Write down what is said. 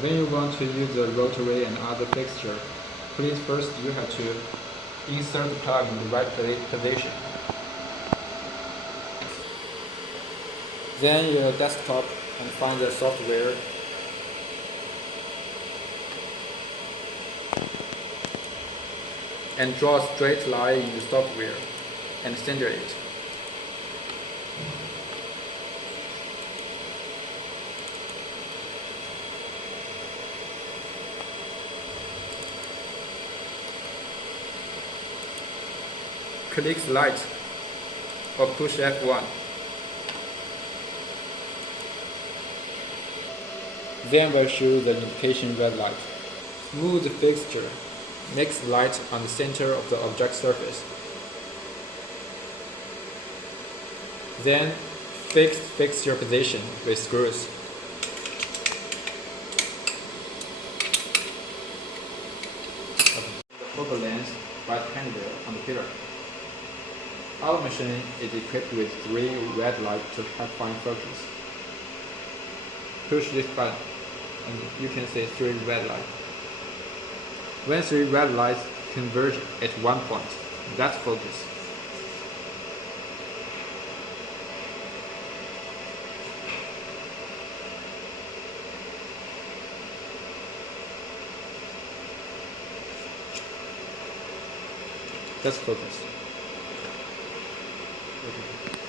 When you want to use the rotary and other fixture, please first you have to insert the plug in the right position. Then your desktop and find the software. And draw a straight line in the software and center it. Click Select or push F1. Then will show the indication red light. Move the fixture. Make the light on the center of the object surface. Then fix fixture position with screws. The focal length right handle on the pillar. Our machine is equipped with 3 red lights to help find focus. Push this button and you can see 3 red lights. When 3 red lights converge at one point, that's focus. That's focus. Okay.